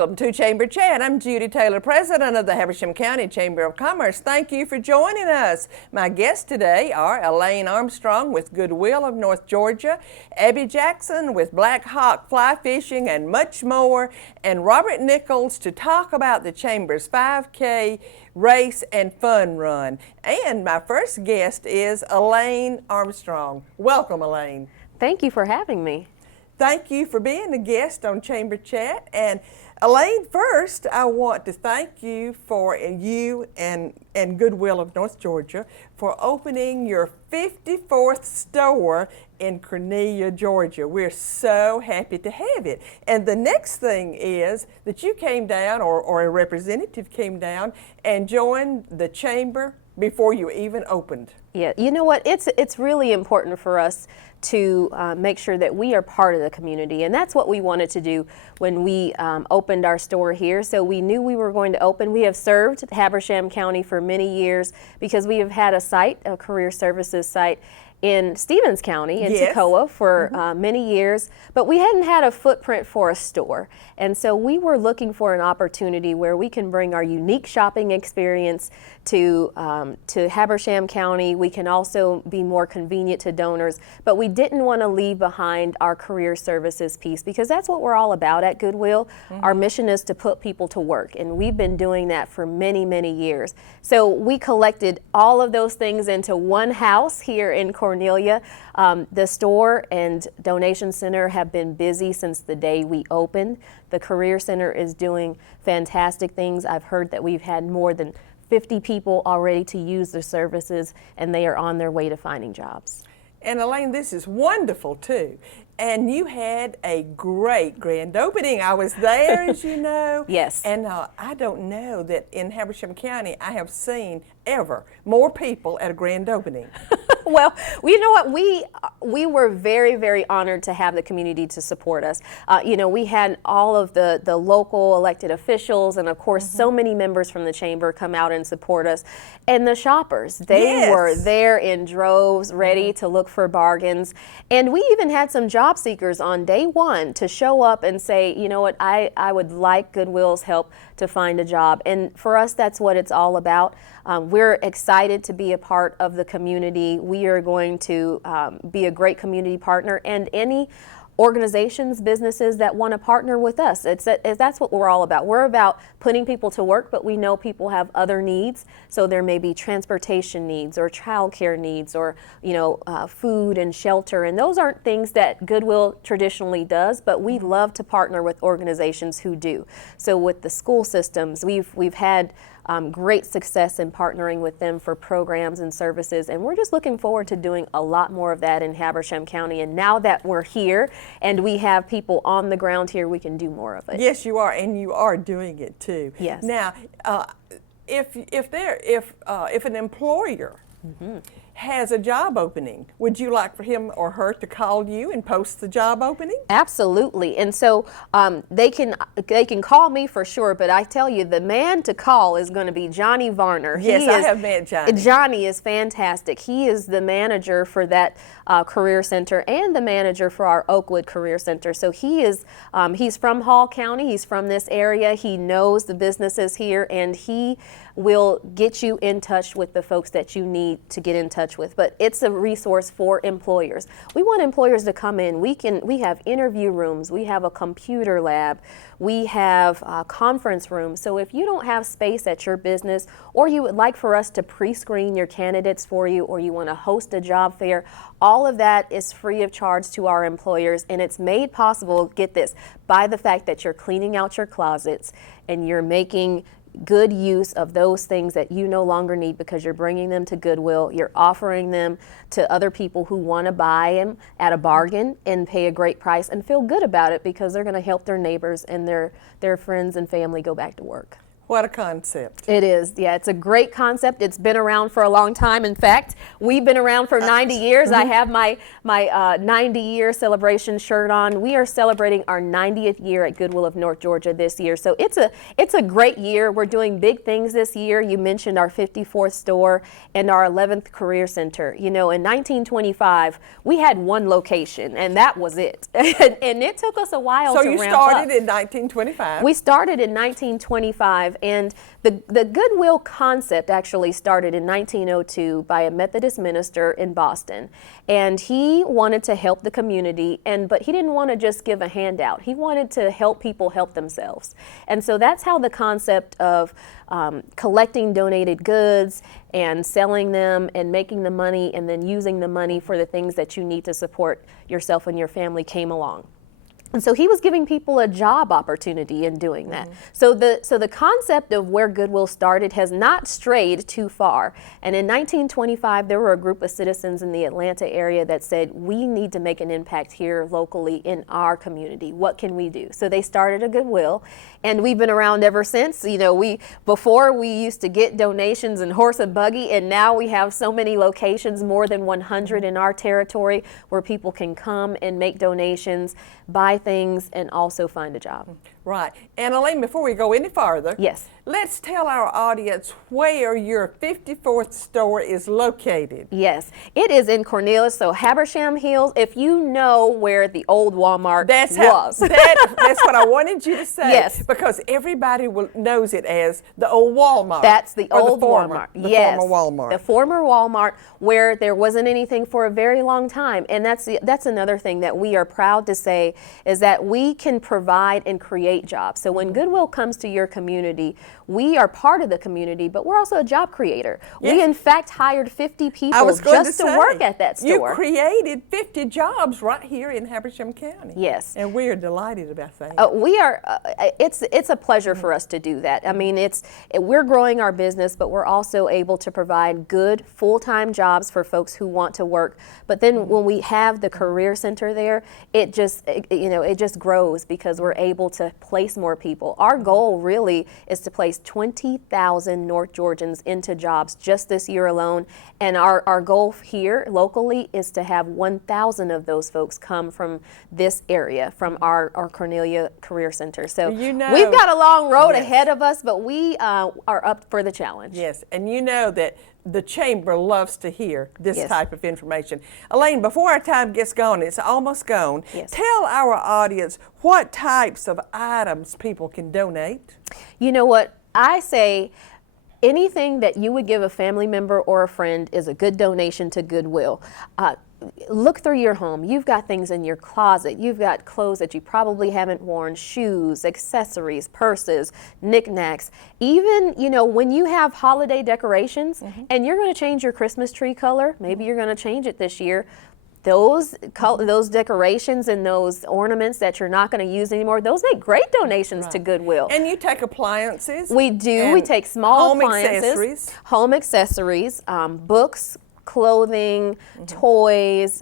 Welcome to Chamber Chat. I'm Judy Taylor, President of the Habersham County Chamber of Commerce. Thank you for joining us. My guests today are Elaine Armstrong with Goodwill of North Georgia, Abby Jackson with Black Hawk Fly Fishing, and much more, and Robert Nichols to talk about the Chamber's 5K race and fun run. And my first guest is Elaine Armstrong. Welcome, Elaine. Thank you for having me. Thank you for being a guest on Chamber Chat. And Elaine, first, I want to thank you for you and Goodwill of North Georgia for opening your 54th store in Cornelia, Georgia. We're so happy to have it. And the next thing is that you came down, or a representative came down and joined the Chamber before you even opened. Yeah, you know what? It's really important for us to make sure that we are part of the community, and that's what we wanted to do when we opened our store here. So we knew we were going to open. We have served Habersham County for many years because we have had a site, a career services site, in Stevens County in Toccoa for many years, but we hadn't had a footprint for a store. And so we were looking for an opportunity where we can bring our unique shopping experience to Habersham County. We can also be more convenient to donors, but we didn't want to leave behind our career services piece because that's what we're all about at Goodwill. Our mission is to put people to work, and we've been doing that for many, many years. So we collected all of those things into one house here in Cornelia. The store and donation center have been busy since the day we opened. The Career Center is doing fantastic things. I've heard that we've had more than 50 people already to use the services, and they are on their way to finding jobs. And Elaine, this is wonderful too. And you had a great grand opening. I was there, as you know. Yes. And I don't know that in Habersham County I have seen ever more people at a grand opening. Well, you know what? We were very, very honored to have the community to support us. You know, we had all of the local elected officials and, of course, so many members from the chamber come out and support us. And the shoppers, they were there in droves, ready to look for bargains. And we even had some job seekers on day one to show up and say, you know what, I would like Goodwill's help to find a job. And for us, that's what it's all about. We're excited to be a part of the community. We are going to be a great community partner, and any organizations, businesses that want to partner with us. That's what we're all about. We're about putting people to work, but we know people have other needs. So there may be transportation needs or childcare needs or food and shelter. And those aren't things that Goodwill traditionally does, but we love to partner with organizations who do. So with the school systems, we've had great success in partnering with them for programs and services, and we're just looking forward to doing a lot more of that in Habersham County. And now that we're here and we have people on the ground here, we can do more of it. Yes, you are, and you are doing it too. Yes. Now, if an employer has a job opening, would you like for him or her to call you and post the job opening? Absolutely. And so they can call me for sure, but I tell you, the man to call is going to be Johnny Varner. Yes, I have met Johnny. Johnny is fantastic. He is the manager for that career center and the manager for our Oakwood Career Center. So he's from Hall County. He's from this area. He knows the businesses here, and he will get you in touch with the folks that you need to get in touch with. But it's a resource for employers. We want employers to come in. We have interview rooms. We have a computer lab. We have conference rooms. So if you don't have space at your business, or you would like for us to pre-screen your candidates for you, or you want to host a job fair, all of that is free of charge to our employers, and it's made possible, get this, by the fact that you're cleaning out your closets and you're making good use of those things that you no longer need because you're bringing them to Goodwill. You're offering them to other people who want to buy them at a bargain and pay a great price and feel good about it because they're going to help their neighbors and their friends and family go back to work. What a concept. It is, yeah. It's a great concept. It's been around for a long time. In fact, we've been around for 90 years. I have my 90-year celebration shirt on. We are celebrating our 90th year at Goodwill of North Georgia this year. So it's a great year. We're doing big things this year. You mentioned our 54th store and our 11th career center. You know, in 1925, we had one location, and that was it. And it took us a while to ramp up. So you started in 1925. We started in 1925. And the Goodwill concept actually started in 1902 by a Methodist minister in Boston. And he wanted to help the community, but he didn't want to just give a handout. He wanted to help people help themselves. And so that's how the concept of collecting donated goods and selling them and making the money and then using the money for the things that you need to support yourself and your family came along. And so he was giving people a job opportunity in doing that. So the concept of where Goodwill started has not strayed too far. And in 1925, there were a group of citizens in the Atlanta area that said, we need to make an impact here locally in our community. What can we do? So they started a Goodwill, and we've been around ever since. You know, before we used to get donations in horse and buggy, and now we have so many locations, more than 100 in our territory, where people can come and make donations, buy things, and also find a job. Right. And Elaine, before we go any farther, yes, let's tell our audience where your 54th store is located. Yes, it is in Cornelia, so Habersham Hills. If you know where the old Walmart was. That's what I wanted you to say. Yes. Because everybody knows it as the old Walmart. That's the old Walmart. The yes, former Walmart. The former Walmart, where there wasn't anything for a very long time. And that's another thing that we are proud to say, is that we can provide and create jobs. So when Goodwill comes to your community, we are part of the community, but we're also a job creator. Yes. We in fact hired 50 people just to work at that store. You created 50 jobs right here in Habersham County. Yes. And we are delighted about that. We are, it's a pleasure for us to do that. I mean, we're growing our business, but we're also able to provide good full-time jobs for folks who want to work. But then when we have the career center there, it just grows because we're able to place more people. Our goal really is to place 20,000 North Georgians into jobs just this year alone. And our goal here locally is to have 1,000 of those folks come from this area, from our Cornelia Career Center. So we've got a long road ahead of us, but we are up for the challenge. Yes, and you know that the Chamber loves to hear this type of information. Elaine, before our time gets gone, it's almost gone, tell our audience what types of items people can donate. You know what? I say anything that you would give a family member or a friend is a good donation to Goodwill. Look through your home. You've got things in your closet. You've got clothes that you probably haven't worn, shoes, accessories, purses, knickknacks. Even, when you have holiday decorations and you're going to change your Christmas tree color, maybe you're going to change it this year, those decorations and those ornaments that you're not going to use anymore, those make great donations to Goodwill. And you take appliances. We do. We take small appliances, home accessories, books, clothing, toys,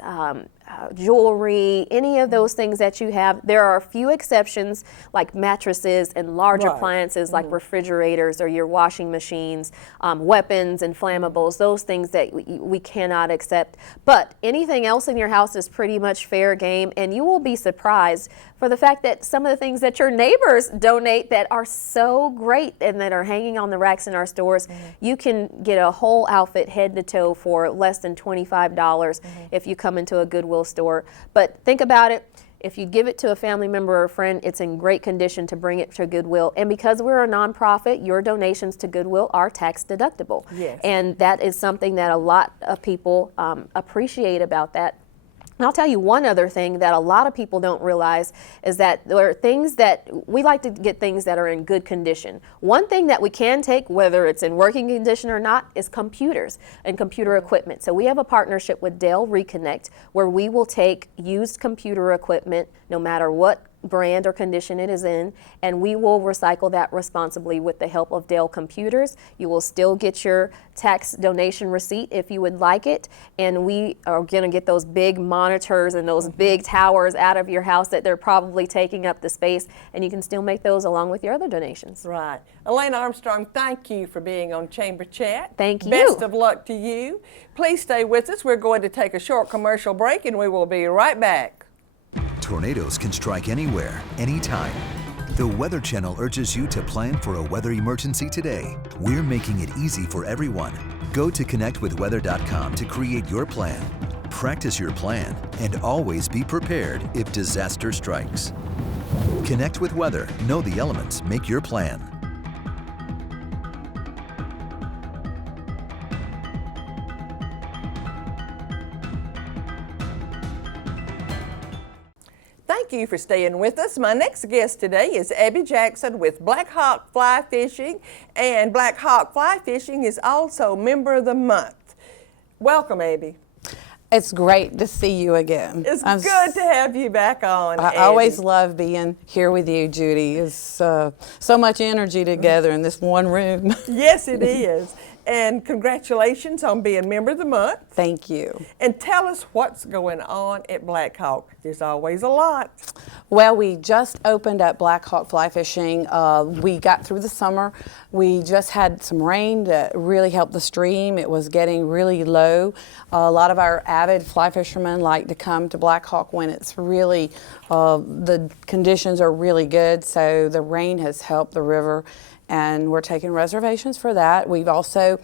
jewelry, any of those things that you have. There are a few exceptions, like mattresses and large appliances like refrigerators or your washing machines, weapons and flammables, those things that we cannot accept. But anything else in your house is pretty much fair game, and you will be surprised for the fact that some of the things that your neighbors donate that are so great and that are hanging on the racks in our stores, you can get a whole outfit head to toe for less than $25 if you come into a Goodwill store. But think about it. If you give it to a family member or a friend, it's in great condition to bring it to Goodwill. And because we're a nonprofit, your donations to Goodwill are tax deductible. Yes. And that is something that a lot of people appreciate about that. And I'll tell you one other thing that a lot of people don't realize is that there are things that we like to get things that are in good condition. One thing that we can take, whether it's in working condition or not, is computers and computer equipment. So we have a partnership with Dell Reconnect where we will take used computer equipment, no matter what brand or condition it is in, and we will recycle that responsibly with the help of Dell Computers. You will still get your tax donation receipt if you would like it, and we are going to get those big monitors and those big towers out of your house that they're probably taking up the space, and you can still make those along with your other donations. Right. Elaine Armstrong, thank you for being on Chamber Chat. Thank you. Best of luck to you. Please stay with us. We're going to take a short commercial break, and we will be right back. Tornadoes can strike anywhere, anytime. The Weather Channel urges you to plan for a weather emergency today. We're making it easy for everyone. Go to connectwithweather.com to create your plan. Practice your plan and always be prepared if disaster strikes. Connect with Weather. Know the elements. Make your plan. Thank you for staying with us. My next guest today is Abby Jackson with Black Hawk Fly Fishing, and Black Hawk Fly Fishing is also Member of the Month. Welcome, Abby. It's great to see you again. It's good to have you back on, I Abby. always love being here with you, Judy. It's so much energy together in this one room. Yes, it is. And congratulations on being Member of the Month. Thank you. And tell us what's going on at Black Hawk. There's always a lot. Well, we just opened up Black Hawk Fly Fishing. We got through the summer. We just had some rain that really helped the stream. It was getting really low. A lot of our avid fly fishermen like to come to Black Hawk when it's really, the conditions are really good. So the rain has helped the river, and we're taking reservations for that. We've also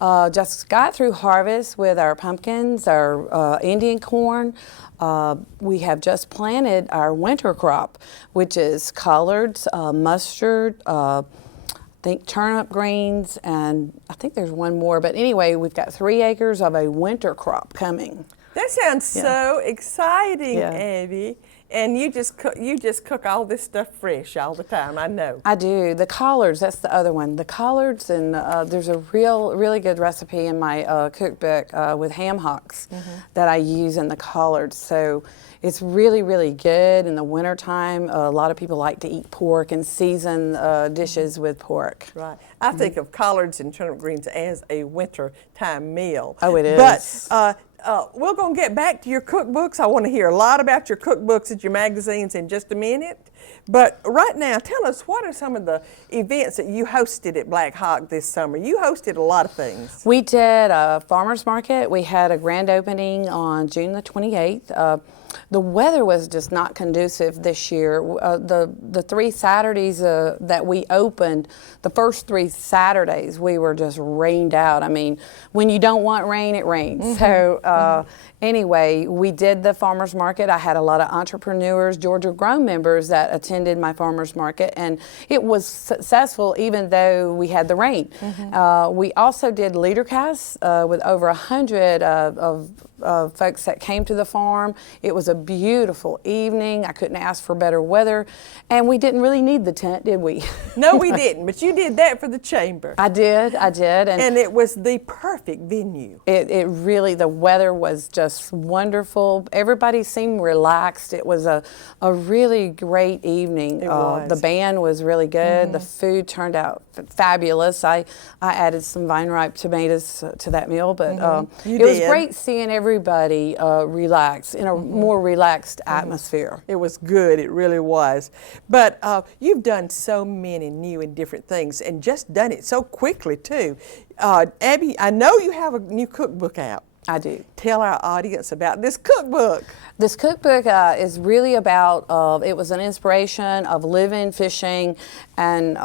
just got through harvest with our pumpkins, our Indian corn. We have just planted our winter crop, which is collards, mustard, I think turnip greens, and I think there's one more. But anyway, we've got 3 acres of a winter crop coming. That sounds so exciting, Yeah. Abby. And you just cook all this stuff fresh all the time, I know. I do. The collards, that's the other one. The collards, and there's a really good recipe in my cookbook with ham hocks that I use in the collards. So it's really, really good in the wintertime. A lot of people like to eat pork and season dishes with pork. Right. I think of collards and turnip greens as a wintertime meal. Oh, it is. But we're going to get back to your cookbooks. I want to hear a lot about your cookbooks and your magazines in just a minute. But right now, tell us, what are some of the events that you hosted at Black Hawk this summer? You hosted a lot of things. We did a farmer's market. We had a grand opening on June the 28th. The weather was just not conducive this year. The 3 Saturdays that we opened, the first 3 Saturdays, we were just rained out. I mean, when you don't want rain, it rains. So anyway, we did the farmer's market. I had a lot of entrepreneurs, Georgia Grown members that attended my farmer's market, and it was successful even though we had the rain. We also did leader casts with over 100 of folks that came to the farm. It was a beautiful evening. I couldn't ask for better weather, and we didn't really need the tent, did we? No, we didn't, but you did that for the chamber. I did, and it was the perfect venue. It really, the weather was just wonderful. Everybody seemed relaxed. It was a really great evening. It was. The band was really good. The food turned out fabulous. I added some vine-ripe tomatoes to that meal, but it was great seeing everybody relax in a more relaxed atmosphere. It was good, it really was. But you've done so many new and different things, and just done it so quickly too. Abby, I know you have a new cookbook out. I do. Tell our audience about this cookbook. This cookbook is really about, it was an inspiration of living, fishing, and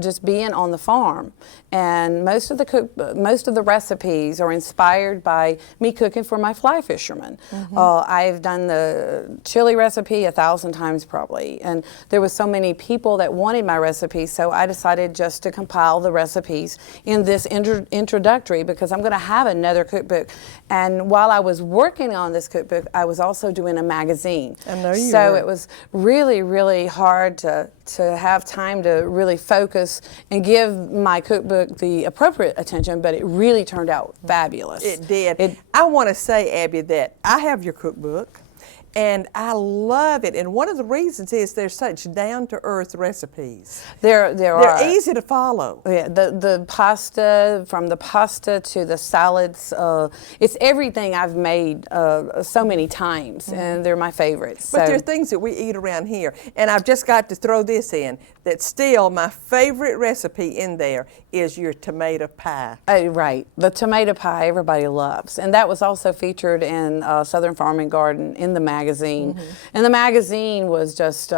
just being on the farm. And most of the recipes are inspired by me cooking for my fly fishermen. I've done the chili recipe 1,000 times probably, and there was so many people that wanted my recipes, so I decided just to compile the recipes in this introductory, because I'm going to have another cookbook. And while I was working on this cookbook, I was also doing a magazine. I know you So were. it was really, really hard to have time to really focus and give my cookbook the appropriate attention, but it really turned out fabulous. It did. I want to say, Abby, that I have your cookbook, and I love it. And one of the reasons is they're such down-to-earth recipes. They're easy to follow. Yeah, the pasta, from the pasta to the salads, it's everything I've made so many times, and they're my favorites. But there are things that we eat around here, and I've just got to throw this in, that still my favorite recipe in there is your tomato pie. Right, the tomato pie everybody loves, and that was also featured in Southern Farm and Garden in the magazine. And the magazine was just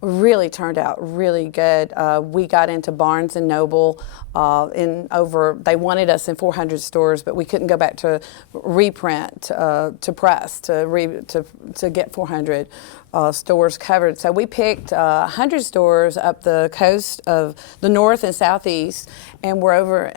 really turned out really good. We got into Barnes and Noble they wanted us in 400 stores, but we couldn't go back to reprint to press to get 400 stores covered. So we picked 100 stores up the coast of the north and southeast, and we're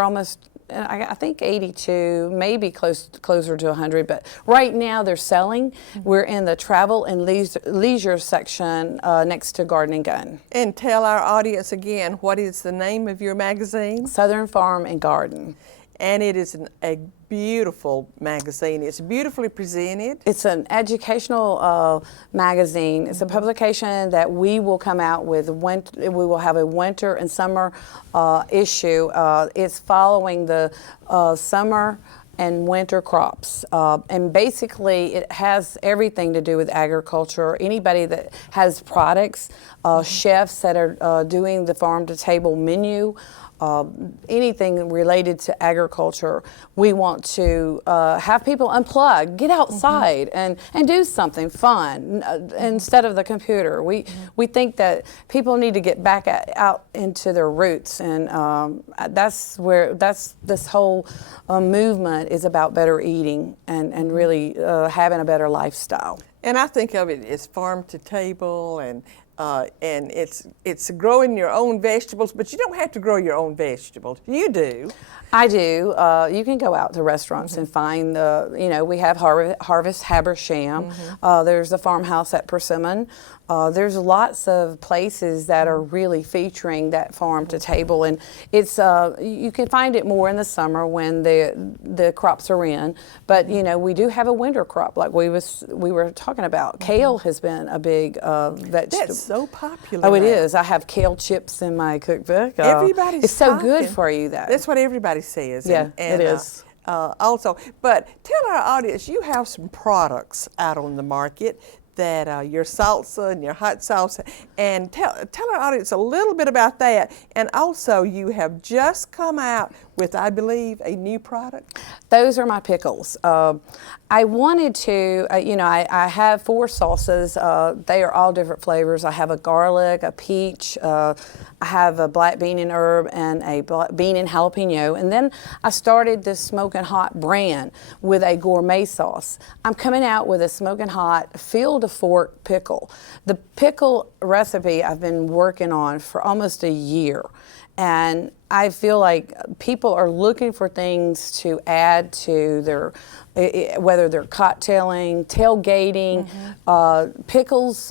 almost, I think 82, maybe closer to 100, but right now they're selling. We're in the travel and leisure section next to Garden and Gun. And tell our audience again, what is the name of your magazine? Southern Farm and Garden. And it is a beautiful magazine. It's beautifully presented. It's an educational magazine. It's a publication that we will come out with. We will have a winter and summer issue. It's following the summer and winter crops. And basically it has everything to do with agriculture. Anybody that has products, chefs that are doing the farm to table menu, anything related to agriculture, we want to have people unplug, get outside and do something fun instead of the computer. We think that people need to get back out into their roots, and that's this whole movement is about better eating and really having a better lifestyle. And I think of it as farm to table, and it's growing your own vegetables, but you don't have to grow your own vegetables. You do. I do. You can go out to restaurants and find we have Harvest Habersham. There's the farmhouse at Persimmon. There's lots of places that are really featuring that farm to table, and it's you can find it more in the summer when the crops are in. But we do have a winter crop, like we were talking about. Kale has been a big vegetable. That's so popular. Oh, it now. is. I have kale chips in my cookbook. Everybody's it's so good talking. For you, though. That's what everybody says. Yeah, and it is. Also, but tell our audience, you have some products out on the market that your salsa and your hot sauce, and tell our audience a little bit about that. And also, you have just come out with, I believe, a new product. Those are my pickles. I wanted to, I have 4 salsas. They are all different flavors. I have a garlic, a peach, I have a black bean and herb, and a bean and jalapeno. And then I started this smoking hot brand with a gourmet sauce. I'm coming out with a smoking hot field-to-fork pickle. The pickle recipe I've been working on for almost a year. And I feel like people are looking for things to add to their, whether they're cocktailing, tailgating, pickles,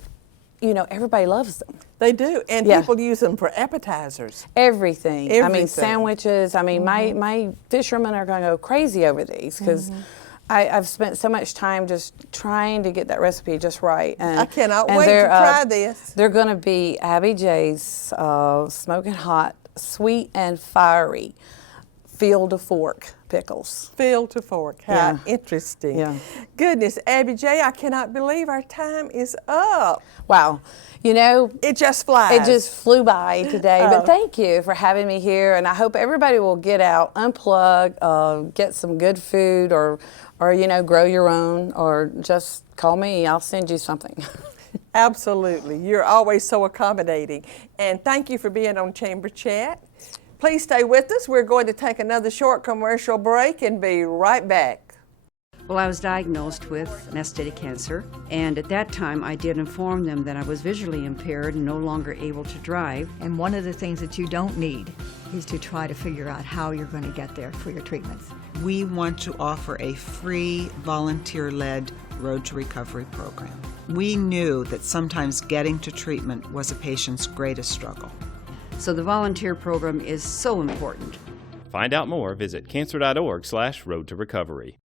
everybody loves them. They do, and Yeah. people use them for appetizers. Everything. I mean, Everything. sandwiches. I mean, my fishermen are going to go crazy over these because I've spent so much time just trying to get that recipe just right. And I cannot wait to try this. They're going to be Abby J's smoking hot, sweet and fiery field to fork pickles. Field to fork. How Yeah. interesting. Yeah. Goodness, Abby J, I cannot believe our time is up. Wow. It just flies. It just flew by today, but thank you for having me here, and I hope everybody will get out, unplug, get some good food, or grow your own, or just call me, I'll send you something. Absolutely. You're always so accommodating. And thank you for being on Chamber Chat. Please stay with us. We're going to take another short commercial break and be right back. Well, I was diagnosed with metastatic cancer, and at that time I did inform them that I was visually impaired and no longer able to drive. And one of the things that you don't need is to try to figure out how you're going to get there for your treatments. We want to offer a free, volunteer-led Road to Recovery program. We knew that sometimes getting to treatment was a patient's greatest struggle. So the volunteer program is so important. Find out more, visit cancer.org/road to recovery.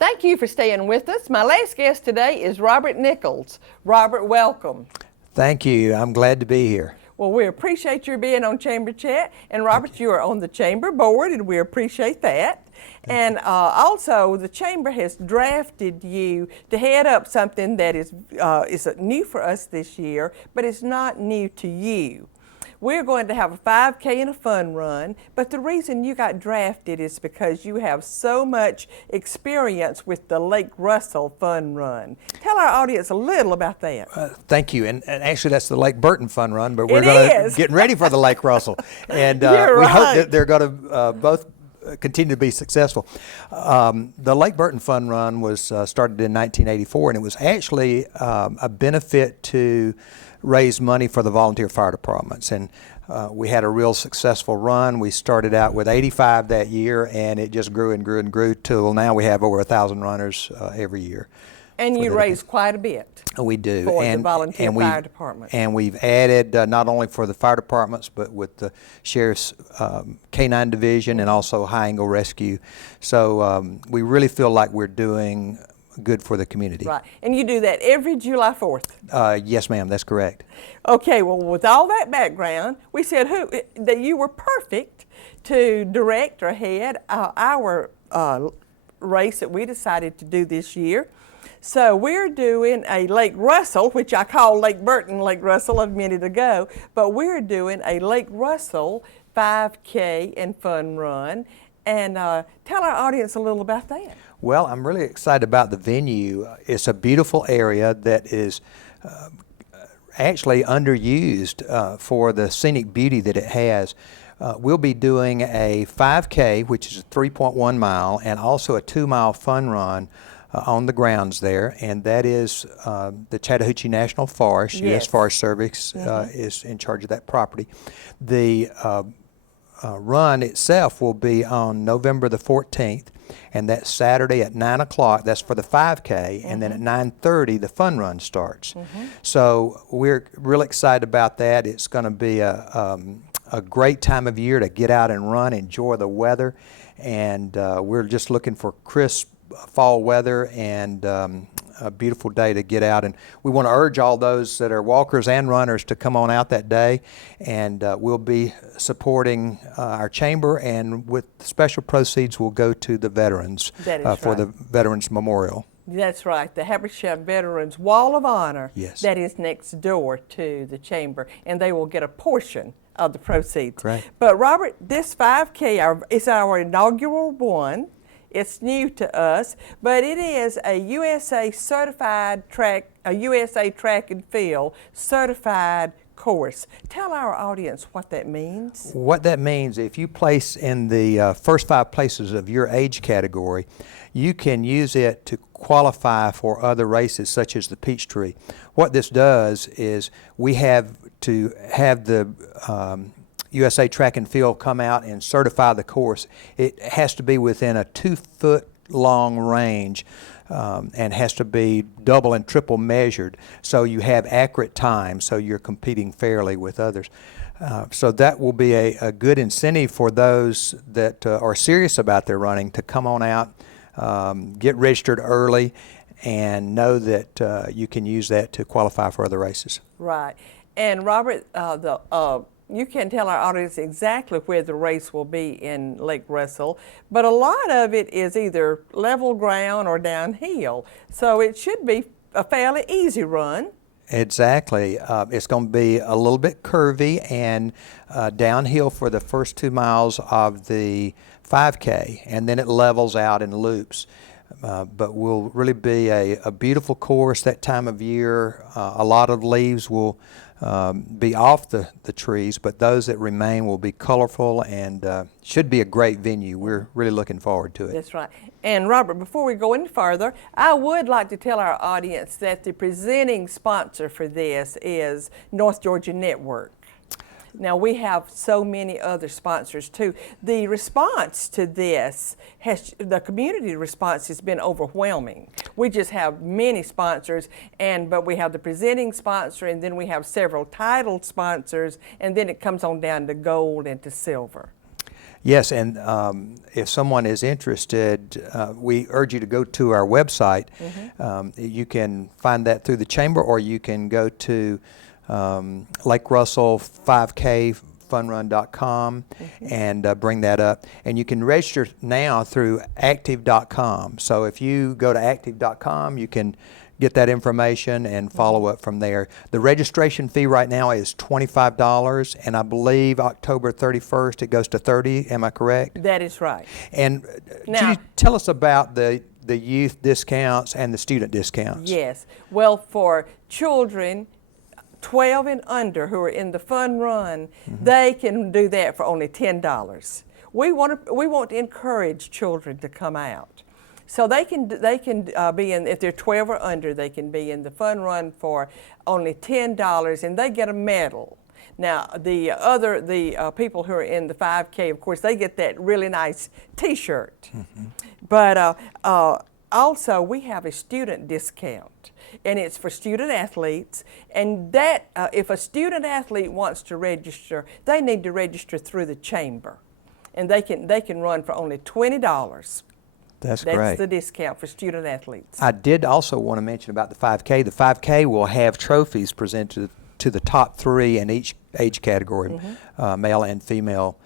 Thank you for staying with us. My last guest today is Robert Nichols. Robert, welcome. Thank you. I'm glad to be here. Well, we appreciate your being on Chamber Chat. And Robert, you are on the Chamber Board, and we appreciate that. And also, the Chamber has drafted you to head up something that is new for us this year, but it's not new to you. We're going to have a 5K and a fun run, but the reason you got drafted is because you have so much experience with the Lake Russell Fun Run. Tell our audience a little about that. Thank you. And actually, that's the Lake Burton Fun Run, but we're getting ready for the Lake Russell. And we hope that they're going to both continue to be successful. The Lake Burton Fun Run was started in 1984, and it was actually a benefit to raise money for the volunteer fire departments. And we had a real successful run. We started out with 85 that year, and it just grew and grew and grew till now we have over 1,000 runners every year. And you raise quite a bit. We do. For the volunteer fire department. And we've added not only for the fire departments, but with the Sheriff's K-9 Division and also High Angle Rescue. So we really feel like we're doing good for the community. Right. And you do that every July 4th? Yes, ma'am. That's correct. Okay. Well, with all that background, we said that you were perfect to direct or head our race that we decided to do this year. So we're doing a Lake Russell, which I called Lake Burton Lake Russell a minute ago, but we're doing a Lake Russell 5K and fun run. And tell our audience a little about that. Well, I'm really excited about the venue. It's a beautiful area that is actually underused for the scenic beauty that it has. We'll be doing a 5K, which is a 3.1 mile, and also a 2-mile fun run on the grounds there, and that is the Chattahoochee National Forest. Yes. U.S. Forest Service is in charge of that property. The run itself will be on November the 14th, and that's Saturday at 9 o'clock. That's for the 5K, and then at 9:30 the fun run starts. So we're really excited about that. It's going to be a great time of year to get out and run, enjoy the weather, and we're just looking for crisp fall weather and a beautiful day to get out. And we want to urge all those that are walkers and runners to come on out that day, and we'll be supporting our chamber, and with special proceeds will go to the veterans for the Veterans Memorial. That's right, the Habersham Veterans Wall of Honor. Yes. That is next door to the chamber, and they will get a portion of the proceeds. Great. But Robert, this 5K is our inaugural one. It's new to us, but it is a USA certified track, a USA track and field certified course. Tell our audience what that means. What that means, if you place in the first 5 places of your age category, you can use it to qualify for other races such as the Peachtree. What this does is we have to have the USA Track and Field come out and certify the course. It has to be within a 2-foot long range and has to be double and triple measured, so you have accurate time, so you're competing fairly with others. So that will be a good incentive for those that are serious about their running to come on out, get registered early, and know that you can use that to qualify for other races. Right. And Robert, you can tell our audience exactly where the race will be in Lake Russell, but a lot of it is either level ground or downhill, so it should be a fairly easy run. Exactly. It's going to be a little bit curvy and downhill for the first 2 miles of the 5K, and then it levels out in loops. But will really be a beautiful course that time of year. A lot of leaves will be off the trees, but those that remain will be colorful and should be a great venue. We're really looking forward to it. That's right. And Robert, before we go any further, I would like to tell our audience that the presenting sponsor for this is North Georgia Network. Now, we have so many other sponsors too. The response to this, the community response has been overwhelming. We just have many sponsors, but we have the presenting sponsor, and then we have several titled sponsors, and then it comes on down to gold and to silver. Yes, and if someone is interested, we urge you to go to our website. You can find that through the chamber, or you can go to Lake Russell 5K funrun.com and bring that up. And you can register now through active.com. So if you go to active.com, you can get that information and follow up from there. The registration fee right now is $25, and I believe October 31st it goes to $30. Am I correct? That is right. And Now, Judy, tell us about the youth discounts and the student discounts. Yes. Well, for children 12 and under who are in the fun run, they can do that for only $10. We want to encourage children to come out. So they can be in, if they're 12 or under, they can be in the fun run for only $10, and they get a medal. Now the people who are in the 5K, of course, they get that really nice T-shirt. But also we have a student discount, and it's for student athletes. And that if a student athlete wants to register, they need to register through the chamber, and they can run for only $20. That's great. That's the discount for student athletes. I did also want to mention about the 5K. The 5K will have trophies presented to the top 3 in each age category, male and female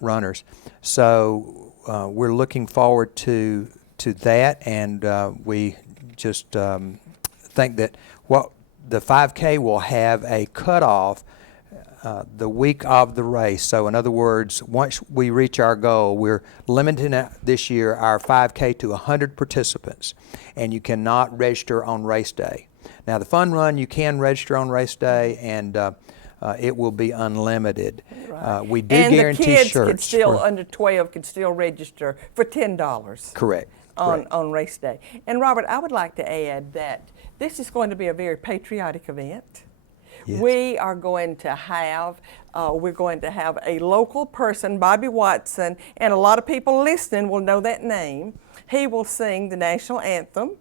runners. So we're looking forward to that, and we just think that the 5K will have a cutoff the week of the race. So in other words, once we reach our goal, we're limiting this year our 5K to 100 participants, and you cannot register on race day. Now the fun run, you can register on race day, and it will be unlimited. Right. We do guarantee and the kids shirts. could still, under 12, could still register for $10. Correct. On race day. And Robert, I would like to add that this is going to be a very patriotic event. Yes. We are going to have a local person, Bobby Watson, and a lot of people listening will know that name. He will sing the national anthem.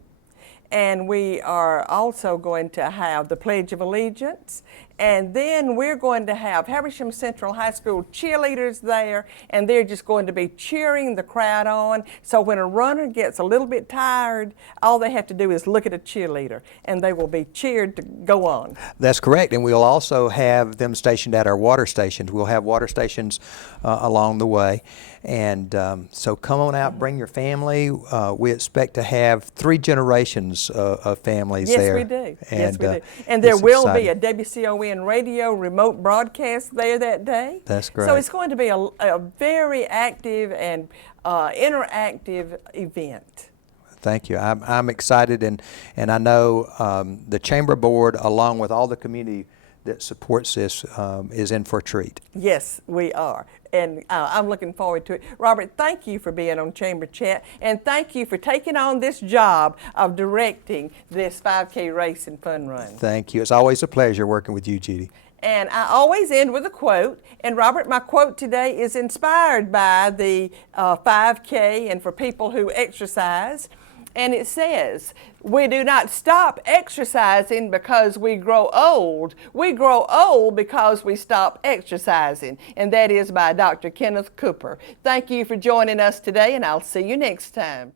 And we are also going to have the Pledge of Allegiance. And then we're going to have Habersham Central High School cheerleaders there, and they're just going to be cheering the crowd on. So when a runner gets a little bit tired, all they have to do is look at a cheerleader, and they will be cheered to go on. That's correct, and we'll also have them stationed at our water stations. We'll have water stations along the way. And so come on out, bring your family. We expect to have 3 generations of families there. Yes, we do. And, yes, we do. And there it's will exciting. be a WCON radio remote broadcast there that day. That's great. So it's going to be a very active and interactive event. Thank you. I'm excited, and I know the Chamber Board, along with all the community that supports this, is in for a treat. Yes, we are. And I'm looking forward to it. Robert, thank you for being on Chamber Chat, and thank you for taking on this job of directing this 5K race and fun run. Thank you. It's always a pleasure working with you, Judy. And I always end with a quote. And Robert, my quote today is inspired by the 5K and for people who exercise. And it says, "We do not stop exercising because we grow old. We grow old because we stop exercising." And that is by Dr. Kenneth Cooper. Thank you for joining us today, and I'll see you next time.